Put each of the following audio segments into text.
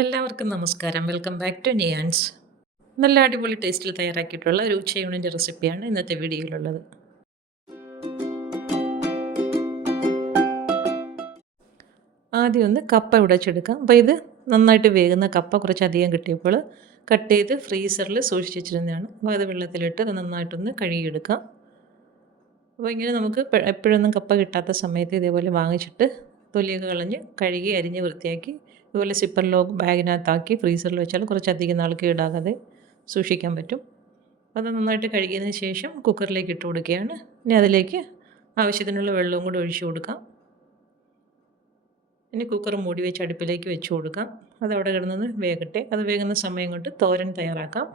എല്ലാവർക്കും നമസ്കാരം. Welcome back to നിയാൻസ് നല്ല അടിപൊളി ടേസ്റ്റിൽ തയ്യാറാക്കിയിട്ടുള്ള ഒരു ഉച്ചയൂണിന്റെ റെസിപ്പിയാണ് ഇന്നത്തെ വീഡിയോയിലുള്ളത്. ആദ്യം ഒന്ന് കപ്പ ഉടച്ചെടുക്കാം. അപ്പോൾ ഇത് നന്നായിട്ട് വേകുന്ന കപ്പ കുറച്ചധികം കിട്ടിയപ്പോൾ കട്ട് ചെയ്ത് ഫ്രീസറിൽ സൂക്ഷിച്ച് വെച്ചിരുന്നതാണ്. അപ്പോൾ അത് വെള്ളത്തിലിട്ട് അത് നന്നായിട്ടൊന്ന് കഴുകിയെടുക്കാം. അപ്പോൾ ഇങ്ങനെ നമുക്ക് എപ്പോഴൊന്നും കപ്പ കിട്ടാത്ത സമയത്ത് ഇതേപോലെ വാങ്ങിച്ചിട്ട് തൊലിയൊക്കെ കളഞ്ഞ് കഴുകി അരിഞ്ഞ് വൃത്തിയാക്കി ഇതുപോലെ ലോക്ക് ബാഗിനകത്താക്കി ഫ്രീസറിൽ വെച്ചാൽ കുറച്ചധികം നാൾ കേടാകാതെ സൂക്ഷിക്കാൻ പറ്റും. അത് നന്നായിട്ട് കഴുകിയതിന് ശേഷം കുക്കറിലേക്ക് ഇട്ട് കൊടുക്കുകയാണ്. ഇനി അതിലേക്ക് ആവശ്യത്തിനുള്ള വെള്ളവും കൂടി ഒഴിച്ചു കൊടുക്കാം. ഇനി കുക്കർ മൂടി വെച്ച് അടുപ്പിലേക്ക് വെച്ച് കൊടുക്കാം. അത് അവിടെ കിടന്നത് വേകട്ടെ. അത് വേകുന്ന സമയം കൊണ്ട് തോരൻ തയ്യാറാക്കാം.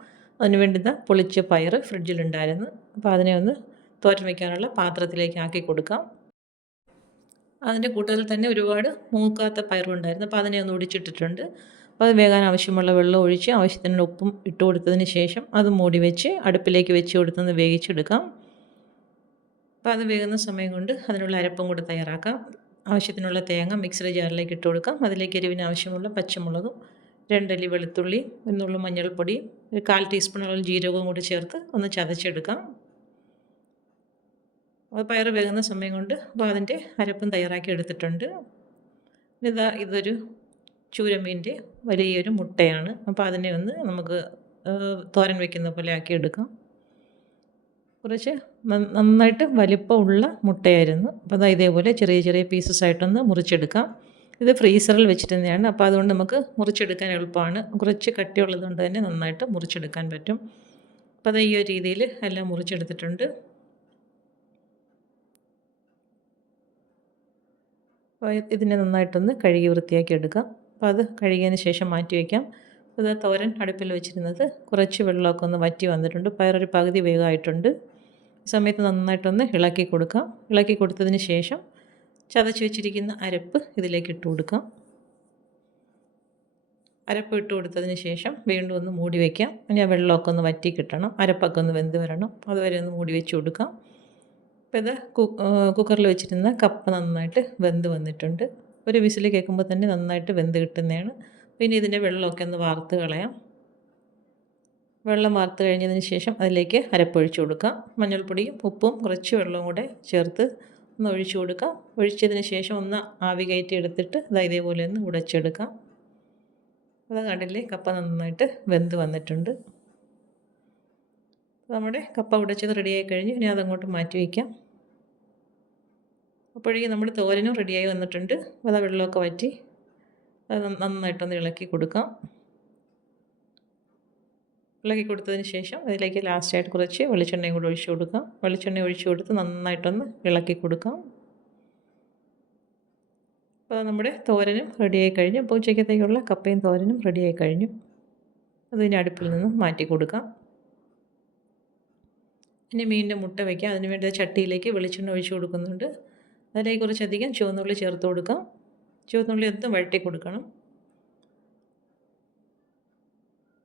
അതിന് വേണ്ടുന്ന പൊളിച്ച പയർ ഫ്രിഡ്ജിലുണ്ടായിരുന്നു അപ്പോൾ അതിനെ ഒന്ന് തോരൻ വയ്ക്കാനുള്ള പാത്രത്തിലേക്ക് ആക്കി കൊടുക്കാം. അതിന്റെ കൂട്ടത്തിൽ തന്നെ ഒരുപാട് മൂക്കാത്ത പയറുണ്ടായിരുന്നു. അപ്പോൾ അതിനെ ഒന്ന് ഒടിച്ചിട്ടിട്ടുണ്ട്. അപ്പോൾ അത് വേകാൻ ആവശ്യമുള്ള വെള്ളം ഒഴിച്ച് ആവശ്യത്തിന് ഉപ്പും ഇട്ട് കൊടുത്തതിന് ശേഷം അത് മൂടി വെച്ച് അടുപ്പിലേക്ക് വെച്ച് കൊടുത്തൊന്ന് വേവിച്ചെടുക്കാം. അപ്പോൾ അത് വേകുന്ന സമയം കൊണ്ട് അതിനുള്ള അരപ്പും കൂടെ തയ്യാറാക്കാം. ആവശ്യത്തിനുള്ള തേങ്ങ മിക്സിയുടെ ജാറിലേക്ക് ഇട്ട് കൊടുക്കാം. അതിലേക്ക് എരിവിന് ആവശ്യമുള്ള പച്ചമുളകും രണ്ടല്ലി വെളുത്തുള്ളി എന്നുള്ള മഞ്ഞൾപ്പൊടി ഒരു കാൽ ടീസ്പൂണോളം ജീരകവും കൂടി ചേർത്ത് ഒന്ന് ചതച്ചെടുക്കാം. പയർ വേകുന്ന സമയം കൊണ്ട് അപ്പോൾ അതിന്റെ അരപ്പും തയ്യാറാക്കി എടുത്തിട്ടുണ്ട്. ഇതാ ഇതൊരു ചൂരമീന്റെ വലിയൊരു മുട്ടയാണ്. അപ്പോൾ അതിനെ ഒന്ന് നമുക്ക് തോരൻ വെക്കുന്ന പോലെ ആക്കി എടുക്കാം. കുറച്ച് നന്നായിട്ട് വലിപ്പമുള്ള മുട്ടയായിരുന്നു. അപ്പോൾ അതാ ഇതേപോലെ ചെറിയ ചെറിയ പീസസ് ആയിട്ടൊന്ന് മുറിച്ചെടുക്കാം. ഇത് ഫ്രീസറിൽ വെച്ചിരുന്നതാണ്. അപ്പോൾ അതുകൊണ്ട് നമുക്ക് മുറിച്ചെടുക്കാൻ എളുപ്പമാണ് കുറച്ച് കട്ടിയുള്ളത് കൊണ്ട് തന്നെ നന്നായിട്ട് മുറിച്ചെടുക്കാൻ പറ്റും. അപ്പോൾ അത് ഈ ഒരു രീതിയിൽ എല്ലാം മുറിച്ചെടുത്തിട്ടുണ്ട്. ഇതിനെ നന്നായിട്ടൊന്ന് കഴുകി വൃത്തിയാക്കി എടുക്കാം. അപ്പോൾ അത് കഴുകിയതിന് ശേഷം മാറ്റി വയ്ക്കാം. ഇത് തോരൻ അടുപ്പിൽ വെച്ചിരുന്നത്. കുറച്ച് വെള്ളമൊക്കെ ഒന്ന് വറ്റി വന്നിട്ടുണ്ട്. പയറൊരു പകുതി വേഗമായിട്ടുണ്ട്. ഈ സമയത്ത് നന്നായിട്ടൊന്ന് ഇളക്കി കൊടുക്കാം. ഇളക്കി കൊടുത്തതിന് ശേഷം ചതച്ച് വെച്ചിരിക്കുന്ന അരപ്പ് ഇതിലേക്ക് ഇട്ട് കൊടുക്കാം. അരപ്പ് ഇട്ട് കൊടുത്തതിന് ശേഷം വീണ്ടും ഒന്ന് മൂടി വയ്ക്കാം. ഇനി വെള്ളമൊക്കെ ഒന്ന് വറ്റി കിട്ടണം. അരപ്പൊക്കെ ഒന്ന് വെന്ത് വരണം. അതുവരെ ഒന്ന് മൂടി വെച്ച് കൊടുക്കാം. അപ്പോൾ ഇത് കുക്കറിൽ വെച്ചിരുന്ന കപ്പ നന്നായിട്ട് വെന്ത് വന്നിട്ടുണ്ട്. ഒരു വിസിൽ കേൾക്കുമ്പോൾ തന്നെ നന്നായിട്ട് വെന്ത് കിട്ടുന്നതാണ്. പിന്നെ ഇതിന്റെ വെള്ളമൊക്കെ ഒന്ന് വാർത്ത് കളയാം. വെള്ളം വാർത്ത് കഴിഞ്ഞതിന് ശേഷം അതിലേക്ക് അരപ്പൊഴിച്ച് കൊടുക്കാം. മഞ്ഞൾപ്പൊടിയും ഉപ്പും കുറച്ച് വെള്ളവും കൂടെ ചേർത്ത് ഒന്ന് ഒഴിച്ചു കൊടുക്കാം. ഒഴിച്ചതിന് ശേഷം ഒന്ന് ആവി കയറ്റി എടുത്തിട്ട് അത് ഇതേപോലെ ഒന്ന് ഉടച്ചെടുക്കാം. അത് കണ്ടില്ലേ കപ്പ നന്നായിട്ട് വെന്ത് വന്നിട്ടുണ്ട്. നമ്മുടെ കപ്പ ഉടച്ചത് റെഡിയായി കഴിഞ്ഞ്. ഇനി അതങ്ങോട്ട് മാറ്റി വയ്ക്കാം അപ്പോഴേക്കും നമ്മുടെ തോരനും റെഡിയായി വന്നിട്ടുണ്ട്. അത് വെള്ളമൊക്കെ വറ്റി അത് നന്നായിട്ടൊന്ന് ഇളക്കി കൊടുക്കാം. ഇളക്കി കൊടുത്തതിന് ശേഷം അതിലേക്ക് ലാസ്റ്റായിട്ട് കുറച്ച് വെളിച്ചെണ്ണയും കൂടി ഒഴിച്ചു കൊടുക്കാം. വെളിച്ചെണ്ണ ഒഴിച്ചു കൊടുത്ത് നന്നായിട്ടൊന്ന് ഇളക്കി കൊടുക്കാം. അപ്പോൾ നമ്മുടെ തോരനും റെഡിയായി കഴിഞ്ഞു. അപ്പോൾ ഉച്ചയ്ക്കത്തേക്കുള്ള കപ്പയും തോരനും റെഡിയായി കഴിഞ്ഞു. അതിന് അടുപ്പിൽ നിന്ന് മാറ്റി കൊടുക്കാം. ഇനി മീനിന്റെ മുട്ട വയ്ക്കാം അതിന് വേണ്ടി ചട്ടിയിലേക്ക് വെളിച്ചെണ്ണ ഒഴിച്ചു കൊടുക്കുന്നുണ്ട്. അതിലേക്ക് കുറച്ചധികം ചുവന്നുള്ളി ചേർത്ത് കൊടുക്കാം. ചുവന്നുള്ളി ഒന്ന് വഴറ്റി കൊടുക്കണം.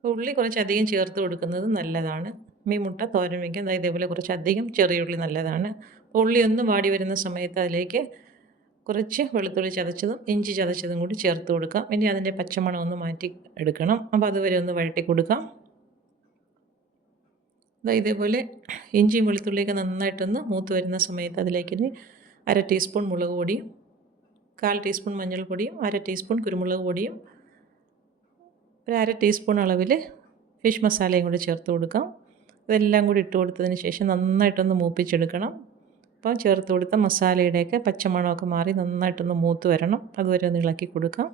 ഉള്ളി കുറച്ചധികം ചേർത്ത് കൊടുക്കുന്നത് നല്ലതാണ്. മീൻ മുട്ട തോരൻ വയ്ക്കാൻ ഇതേപോലെ കുറച്ചധികം ചെറിയ ഉള്ളി നല്ലതാണ്. ഉള്ളി ഒന്ന് വാടി വരുന്ന സമയത്ത് അതിലേക്ക് കുറച്ച് വെളുത്തുള്ളി ചതച്ചതും ഇഞ്ചി ചതച്ചതും കൂടി ചേർത്ത് കൊടുക്കാം. ഇനി അതിന്റെ പച്ചമണം ഒന്ന് മാറ്റി എടുക്കണം. അപ്പോൾ അതുവരെ ഒന്ന് വഴറ്റി കൊടുക്കാം. ഇതേപോലെ ഇഞ്ചിയും വെളുത്തുള്ളിയൊക്കെ നന്നായിട്ടൊന്ന് മൂത്ത് വരുന്ന സമയത്ത് അതിലേക്ക് അര ടീസ്പൂൺ മുളക് പൊടിയും കാൽ ടീസ്പൂൺ മഞ്ഞൾപ്പൊടിയും അര ടീസ്പൂൺ കുരുമുളക് പൊടിയും ഒരു അര ടീസ്പൂൺ അളവിൽ ഫിഷ് മസാലയും കൂടി ചേർത്ത് കൊടുക്കാം. ഇതെല്ലാം കൂടി ഇട്ട് കൊടുത്തതിന് ശേഷം നന്നായിട്ടൊന്ന് മൂപ്പിച്ചെടുക്കണം. അപ്പോൾ ചേർത്ത് കൊടുത്ത മസാലയുടെയൊക്കെ പച്ചമണമൊക്കെ മാറി നന്നായിട്ടൊന്ന് മൂത്ത് വരണം. അതുവരെ ഒന്ന് ഇളക്കി കൊടുക്കാം.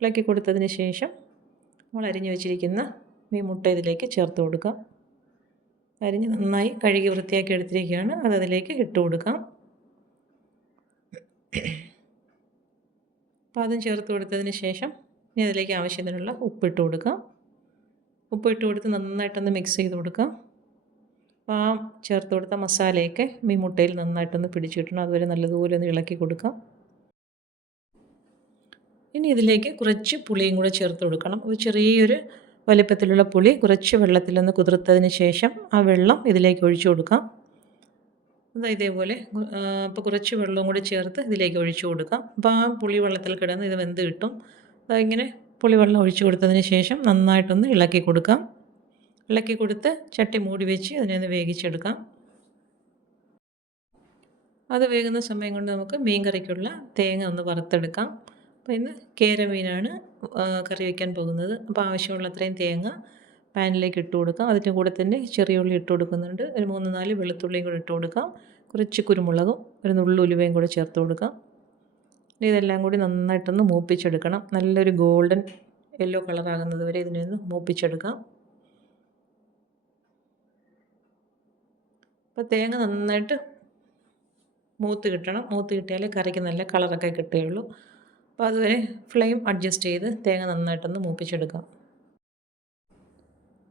ഇളക്കി കൊടുത്തതിന് ശേഷം നമ്മൾ അരിഞ്ഞു വെച്ചിരിക്കുന്ന ഈ മുട്ട ഇതിലേക്ക് ചേർത്ത് കൊടുക്കാം. അരിഞ്ഞ് നന്നായി കഴുകി വൃത്തിയാക്കി എടുത്തിരിക്കുകയാണ്. അത് അതിലേക്ക് ഇട്ട് കൊടുക്കാം. അപ്പോൾ അതും ചേർത്ത് കൊടുത്തതിന് ശേഷം ഇനി അതിലേക്ക് ആവശ്യത്തിനുള്ള ഉപ്പിട്ട് കൊടുക്കാം. ഉപ്പിട്ട് കൊടുത്ത് നന്നായിട്ടൊന്ന് മിക്സ് ചെയ്ത് കൊടുക്കാം. ആ ചേർത്ത് കൊടുത്ത മസാലയൊക്കെ ഈ മുട്ടയിൽ നന്നായിട്ടൊന്ന് പിടിച്ചു കിട്ടണം. അതുവരെ നല്ലതുപോലെ ഒന്ന് ഇളക്കി കൊടുക്കാം. ഇനി ഇതിലേക്ക് കുറച്ച് പുളിയും കൂടെ ചേർത്ത് കൊടുക്കണം. ഒരു ചെറിയൊരു വലിപ്പത്തിലുള്ള പുളി കുറച്ച് വെള്ളത്തിലൊന്ന് കുതിർത്തതിന് ശേഷം ആ വെള്ളം ഇതിലേക്ക് ഒഴിച്ചു കൊടുക്കാം. അതായത് ഇതേപോലെ അപ്പോൾ കുറച്ച് വെള്ളവും കൂടി ചേർത്ത് ഇതിലേക്ക് ഒഴിച്ചു കൊടുക്കാം. അപ്പോൾ ആ പുളി വെള്ളത്തിൽ കിടന്ന് ഇത് വെന്ത് കിട്ടും. അതിങ്ങനെ പുളിവെള്ളം ഒഴിച്ചു കൊടുത്തതിന് ശേഷം നന്നായിട്ടൊന്ന് ഇളക്കി കൊടുക്കാം. ഇളക്കി കൊടുത്ത് ചട്ടി മൂടി വെച്ച് അതിനെ ഒന്ന് വേവിച്ചെടുക്കാം. അത് വേകുന്ന സമയം കൊണ്ട് നമുക്ക് മീൻ കറിക്കുള്ള തേങ്ങ ഒന്ന് വറുത്തെടുക്കാം. അപ്പോൾ ഇന്ന് കേര മീനാണ് കറി വയ്ക്കാൻ പോകുന്നത്. അപ്പോൾ ആവശ്യമുള്ള അത്രയും തേങ്ങ പാനിലേക്ക് ഇട്ട് കൊടുക്കാം. അതിന്റെ കൂടെ തന്നെ ചെറിയ ഉള്ളി ഇട്ട് കൊടുക്കുന്നുണ്ട്. ഒരു മൂന്ന് നാല് വെളുത്തുള്ളിയും കൂടെ ഇട്ട് കൊടുക്കാം. കുറച്ച് കുരുമുളകും ഒരു നുള്ളു ഉലുവയും കൂടെ ചേർത്ത് കൊടുക്കാം. ഇതെല്ലാം കൂടി നന്നായിട്ടൊന്ന് മൂപ്പിച്ചെടുക്കണം. നല്ലൊരു ഗോൾഡൻ യെല്ലോ കളറാകുന്നത് വരെ ഇതിനെ ഒന്ന് മൂപ്പിച്ചെടുക്കാം. അപ്പോൾ തേങ്ങ നന്നായിട്ട് മൂത്ത് കിട്ടണം. മൂത്ത് കിട്ടിയാലേ കറിക്ക് നല്ല കളറൊക്കെ കിട്ടുകയുള്ളൂ. അപ്പോൾ അതുവരെ ഫ്ലെയിം അഡ്ജസ്റ്റ് ചെയ്ത് തേങ്ങ നന്നായിട്ടൊന്ന് മൂപ്പിച്ചെടുക്കാം.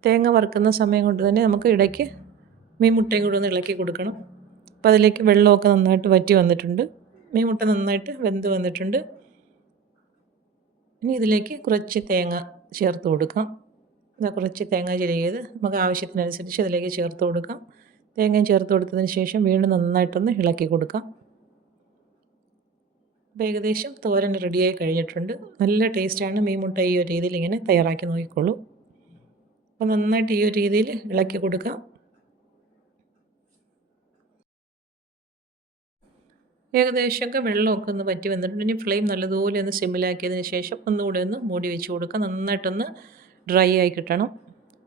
തേങ്ങ വറുക്കുന്ന സമയം കൊണ്ട് തന്നെ നമുക്ക് ഇടയ്ക്ക് മീൻ മുട്ടയും കൂടി ഒന്ന് ഇളക്കി കൊടുക്കണം. അപ്പോൾ അതിലേക്ക് വെള്ളമൊക്കെ നന്നായിട്ട് വറ്റി വന്നിട്ടുണ്ട്. മീൻ മുട്ട നന്നായിട്ട് വെന്ത് വന്നിട്ടുണ്ട്. ഇനി ഇതിലേക്ക് കുറച്ച് തേങ്ങ ചേർത്ത് കൊടുക്കാം. ഇതാ കുറച്ച് തേങ്ങ ചിരകിയത് നമുക്ക് ആവശ്യത്തിനനുസരിച്ച് ഇതിലേക്ക് ചേർത്ത് കൊടുക്കാം. തേങ്ങയും ചേർത്ത് കൊടുത്തതിന് ശേഷം വീണ്ടും നന്നായിട്ടൊന്ന് ഇളക്കി കൊടുക്കാം. അപ്പോൾ ഏകദേശം തോരൻ റെഡിയായി കഴിഞ്ഞിട്ടുണ്ട്. നല്ല ടേസ്റ്റാണ്. മീൻ മുട്ട ഈ ഒരു രീതിയിൽ ഇങ്ങനെ തയ്യാറാക്കി നോക്കിക്കോളൂ. അപ്പോൾ നന്നായിട്ട് ഈ ഒരു രീതിയിൽ ഇളക്കി കൊടുക്കാം. ഏകദേശമൊക്കെ വെള്ളമൊക്കെ ഒന്ന് പറ്റി വന്നിട്ടുണ്ട്. ഇനി ഫ്ലെയിം നല്ലതുപോലെ ഒന്ന് സിമ്മിലാക്കിയതിന് ശേഷം ഒന്നുകൂടി ഒന്ന് മൂടി വെച്ച് കൊടുക്കാം. നന്നായിട്ടൊന്ന് ഡ്രൈ ആയി കിട്ടണം.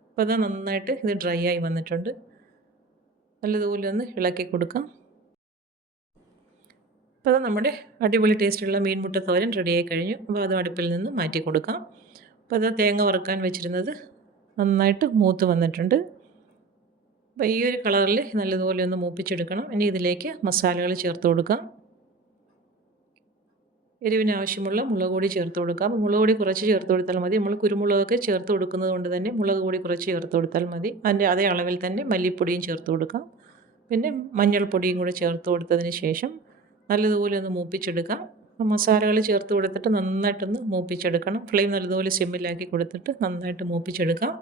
അപ്പോൾ അത് നന്നായിട്ട് ഇത് ഡ്രൈ ആയി വന്നിട്ടുണ്ട്. നല്ലതുപോലെ ഒന്ന് ഇളക്കി കൊടുക്കാം. അപ്പോൾ അത് നമ്മുടെ അടിപൊളി ടേസ്റ്റുള്ള മീൻമുട്ട തോരൻ റെഡിയായി കഴിഞ്ഞു. അപ്പോൾ അത് അടുപ്പിൽ നിന്ന് മാറ്റി കൊടുക്കാം. അപ്പോൾ അത് തേങ്ങ വറുക്കാൻ വെച്ചിരുന്നത് നന്നായിട്ട് മൂത്ത് വന്നിട്ടുണ്ട്. അപ്പോൾ ഈ ഒരു കളറിൽ നല്ലതുപോലെ ഒന്ന് മൂപ്പിച്ചെടുക്കണം. ഇനി ഇതിലേക്ക് മസാലകൾ ചേർത്ത് കൊടുക്കാം. എരിവിന് ആവശ്യമുള്ള മുളക് പൊടി ചേർത്ത് കൊടുക്കാം. മുളക് പൊടി കുറച്ച് ചേർത്ത് കൊടുത്താൽ മതി. നമ്മൾ കുരുമുളകൊക്കെ ചേർത്ത് കൊടുക്കുന്നത് കൊണ്ട് തന്നെ മുളക് പൊടി കുറച്ച് ചേർത്ത് കൊടുത്താൽ മതി. അതിന്റെ അതേ അളവിൽ തന്നെ മല്ലിപ്പൊടിയും ചേർത്ത് കൊടുക്കാം. പിന്നെ മഞ്ഞൾപ്പൊടിയും കൂടെ ചേർത്ത് കൊടുത്തതിന് ശേഷം നല്ലതുപോലെ ഒന്ന് മൂപ്പിച്ചെടുക്കാം. മസാലകൾ ചേർത്ത് കൊടുത്തിട്ട് നന്നായിട്ടൊന്ന് മൂപ്പിച്ചെടുക്കണം. ഫ്ലെയിം നല്ലതുപോലെ സിമ്മിലാക്കി കൊടുത്തിട്ട് നന്നായിട്ട് മൂപ്പിച്ചെടുക്കാം.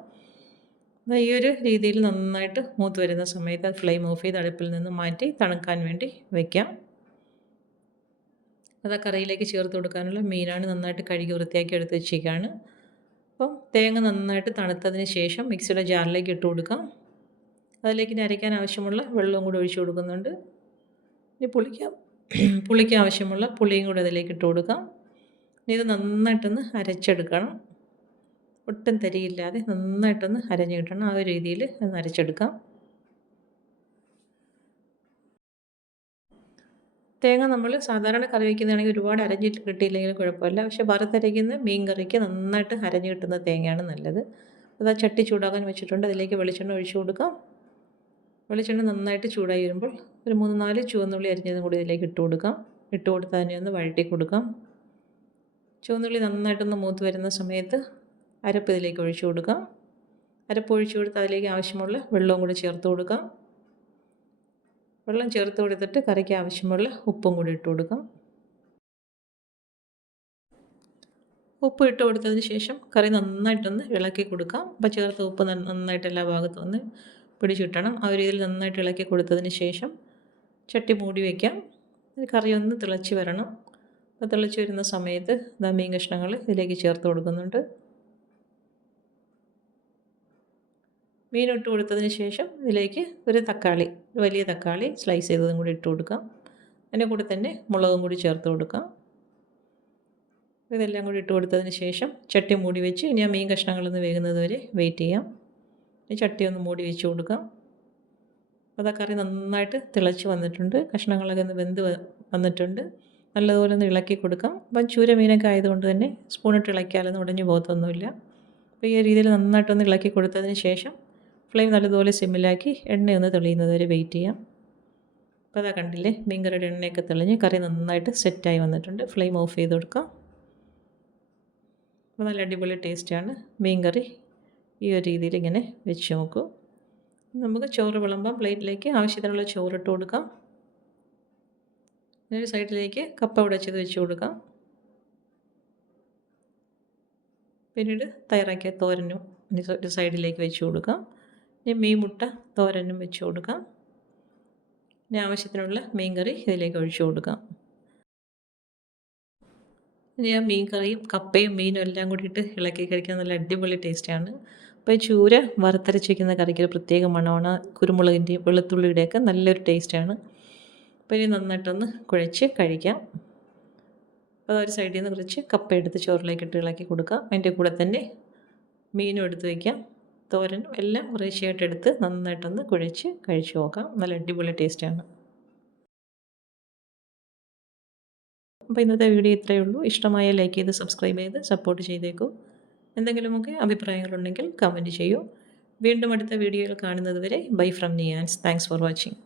ഈ ഒരു രീതിയിൽ നന്നായിട്ട് മൂത്ത് വരുന്ന സമയത്ത് ഫ്ലെയിം ഓഫ് ചെയ്ത് അടുപ്പിൽ നിന്ന് മാറ്റി തണുക്കാൻ വേണ്ടി വയ്ക്കാം അത് ആ കറിയിലേക്ക് ചേർത്ത് കൊടുക്കാനുള്ള മീനാണ് നന്നായിട്ട് കഴുകി വൃത്തിയാക്കി എടുത്ത് വെച്ചേക്കാണ് അപ്പം തേങ്ങ നന്നായിട്ട് തണുത്തതിന് ശേഷം മിക്സിയുടെ ജാറിലേക്ക് ഇട്ട് കൊടുക്കാം. അതിലേക്ക് ഇനി അരയ്ക്കാൻ ആവശ്യമുള്ള വെള്ളവും കൂടി ഒഴിച്ചു കൊടുക്കുന്നുണ്ട്. ഇനി പുളിക്കാം. പുളിക്ക് ആവശ്യമുള്ള പുളിയും കൂടി അതിലേക്ക് ഇട്ട് കൊടുക്കാം. ഇത് നന്നായിട്ടൊന്ന് അരച്ചെടുക്കണം. ഒട്ടും തരിയില്ലാതെ നന്നായിട്ടൊന്ന് അരഞ്ഞു കിട്ടണം. ആ ഒരു രീതിയിൽ ഒന്ന് അരച്ചെടുക്കാം. തേങ്ങ നമ്മൾ സാധാരണ കറി വയ്ക്കുന്നതാണെങ്കിൽ ഒരുപാട് അരഞ്ഞ് കിട്ടിയില്ലെങ്കിലും കുഴപ്പമില്ല. പക്ഷേ വറുത്തരയ്ക്കുന്ന മീൻ കറിക്ക് നന്നായിട്ട് അരഞ്ഞു കിട്ടുന്ന തേങ്ങയാണ് നല്ലത്. അത് ആ ചട്ടി ചൂടാക്കാൻ വെച്ചിട്ടുണ്ട്. അതിലേക്ക് വെളിച്ചെണ്ണ ഒഴിച്ചു കൊടുക്കാം. വെളിച്ചെണ്ണ നന്നായിട്ട് ചൂടായി വരുമ്പോൾ ഒരു മൂന്ന് നാല് ചുവന്നുള്ളി അരിഞ്ഞതും കൂടി ഇതിലേക്ക് ഇട്ട് കൊടുക്കാം. ഇട്ട് കൊടുത്ത് അതിനെ ഒന്ന് വഴറ്റി കൊടുക്കാം. ചുവന്നുള്ളി നന്നായിട്ടൊന്ന് മൂത്ത് വരുന്ന സമയത്ത് അരപ്പ് ഇതിലേക്ക് ഒഴിച്ചു കൊടുക്കാം. അരപ്പ് ഒഴിച്ചു കൊടുത്ത് അതിലേക്ക് ആവശ്യമുള്ള വെള്ളവും കൂടി ചേർത്ത് കൊടുക്കാം. വെള്ളം ചേർത്ത് കൊടുത്തിട്ട് കറിക്ക് ആവശ്യമുള്ള ഉപ്പും കൂടി ഇട്ട് കൊടുക്കാം. ഉപ്പ് ഇട്ട് കൊടുത്തതിന് ശേഷം കറി നന്നായിട്ടൊന്ന് ഇളക്കി കൊടുക്കാം. അപ്പോൾ ചേർത്ത ഉപ്പ് നന്നായിട്ട് എല്ലാ ഭാഗത്തും ഒന്ന് പിടിച്ചിട്ടണം. ആ ഒരു രീതിയിൽ നന്നായിട്ട് ഇളക്കി കൊടുത്തതിന് ശേഷം ചട്ടി മൂടി വയ്ക്കാം കറി ഒന്ന് തിളച്ച് വരണം. അപ്പോൾ തിളച്ച് വരുന്ന സമയത്ത് ഇതാ മീൻ കഷ്ണങ്ങൾ ഇതിലേക്ക് ചേർത്ത് കൊടുക്കുന്നുണ്ട്. മീൻ ഇട്ട് കൊടുത്തതിന് ശേഷം ഇതിലേക്ക് ഒരു തക്കാളി ഒരു വലിയ തക്കാളി സ്ലൈസ് ചെയ്തതും കൂടി ഇട്ട് കൊടുക്കാം. അതിന്റെ കൂടെ തന്നെ മുളകും കൂടി ചേർത്ത് കൊടുക്കാം. ഇതെല്ലാം കൂടി ഇട്ട് കൊടുത്തതിന് ശേഷം ചട്ടി മൂടി വെച്ച് ഇനി ആ മീൻ കഷ്ണങ്ങളൊന്ന് വേകുന്നത് വരെ വെയിറ്റ് ചെയ്യാം. ചട്ടി ഒന്ന് മൂടി വെച്ച് കൊടുക്കാം. അപ്പോൾ കറി നന്നായിട്ട് തിളച്ച് വന്നിട്ടുണ്ട്. കഷ്ണങ്ങളൊക്കെ ഒന്ന് വെന്ത് വന്നിട്ടുണ്ട്. നല്ലതുപോലെ ഒന്ന് ഇളക്കി കൊടുക്കാം. അപ്പം ചൂര മീനൊക്കെ ആയതുകൊണ്ട് തന്നെ സ്പൂണിട്ട് ഇളക്കിയാലൊന്നും ഉടഞ്ഞു പോകത്തൊന്നുമില്ല. അപ്പോൾ ഈ രീതിയിൽ നന്നായിട്ടൊന്ന് ഇളക്കി കൊടുത്തതിന് ശേഷം ഫ്ലെയിം നല്ലതുപോലെ സിമ്മിലാക്കി എണ്ണയൊന്ന് തെളിയുന്നത് വരെ വെയിറ്റ് ചെയ്യാം. അപ്പോൾ അതാ കണ്ടില്ലേ മീൻകറിയുടെ എണ്ണയൊക്കെ തെളിഞ്ഞ് കറി നന്നായിട്ട് സെറ്റായി വന്നിട്ടുണ്ട്. ഫ്ലെയിം ഓഫ് ചെയ്ത് കൊടുക്കാം. അപ്പോൾ നല്ല അടിപൊളി ടേസ്റ്റാണ് മീൻ കറി ഈ ഒരു രീതിയിൽ ഇങ്ങനെ വെച്ച് നോക്കൂ. നമുക്ക് ചോറ് വിളമ്പാം. പ്ലേറ്റിലേക്ക് ആവശ്യത്തിനുള്ള ചോറ് ഇട്ട് കൊടുക്കാം. ഒരു സൈഡിലേക്ക് കപ്പ ഉടച്ചത് വെച്ച് കൊടുക്കാം. പിന്നീട് തയ്യാറാക്കിയ തോരനും ഒരു സൈഡിലേക്ക് വെച്ച് കൊടുക്കാം. ഇനി മീൻ മുട്ട തോരനും വെച്ച് കൊടുക്കാം. ഇനി ആവശ്യത്തിനുള്ള മീൻ കറി ഇതിലേക്ക് ഒഴിച്ചു കൊടുക്കാം. ഇനി ആ മീൻ കറിയും കപ്പയും മീനും എല്ലാം കൂടിയിട്ട് ഇളക്കി കഴിക്കാൻ നല്ല അടിപൊളി ടേസ്റ്റാണ് അപ്പോൾ ചൂര വറുത്തരച്ച് വയ്ക്കുന്ന കറിക്ക് ഒരു പ്രത്യേക മണമാണ്. കുരുമുളകിന്റെയും വെളുത്തുള്ളിയുടെയൊക്കെ നല്ലൊരു ടേസ്റ്റാണ് അപ്പോൾ ഇനി നന്നായിട്ടൊന്ന് കുഴച്ച് കഴിക്കാം. അപ്പോൾ അതൊരു സൈഡിൽ നിന്ന് കുറച്ച് കപ്പ എടുത്ത് ചോറിലേക്ക് ഇട്ട് ഇളക്കി കൊടുക്കാം. അതിന്റെ കൂടെ തന്നെ മീനും എടുത്ത് വയ്ക്കാം തോരനും എല്ലാം കുറേശ്ശെയായിട്ട് എടുത്ത് നന്നായിട്ടൊന്ന് കുഴച്ച് കഴിച്ചു നോക്കാം. നല്ല അടിപൊളി ടേസ്റ്റാണ് അപ്പോൾ ഇന്നത്തെ വീഡിയോ ഇത്രയേ ഉള്ളൂ. ഇഷ്ടമായ ലൈക്ക് ചെയ്ത് സബ്സ്ക്രൈബ് ചെയ്ത് സപ്പോർട്ട് ചെയ്തേക്കൂ. എന്തെങ്കിലുമൊക്കെ അഭിപ്രായങ്ങളുണ്ടെങ്കിൽ കമന്റ് ചെയ്യൂ. വീണ്ടും അടുത്ത വീഡിയോയിൽ കാണുന്നത് വരെ bye from നിയാൻസ് thanks for watching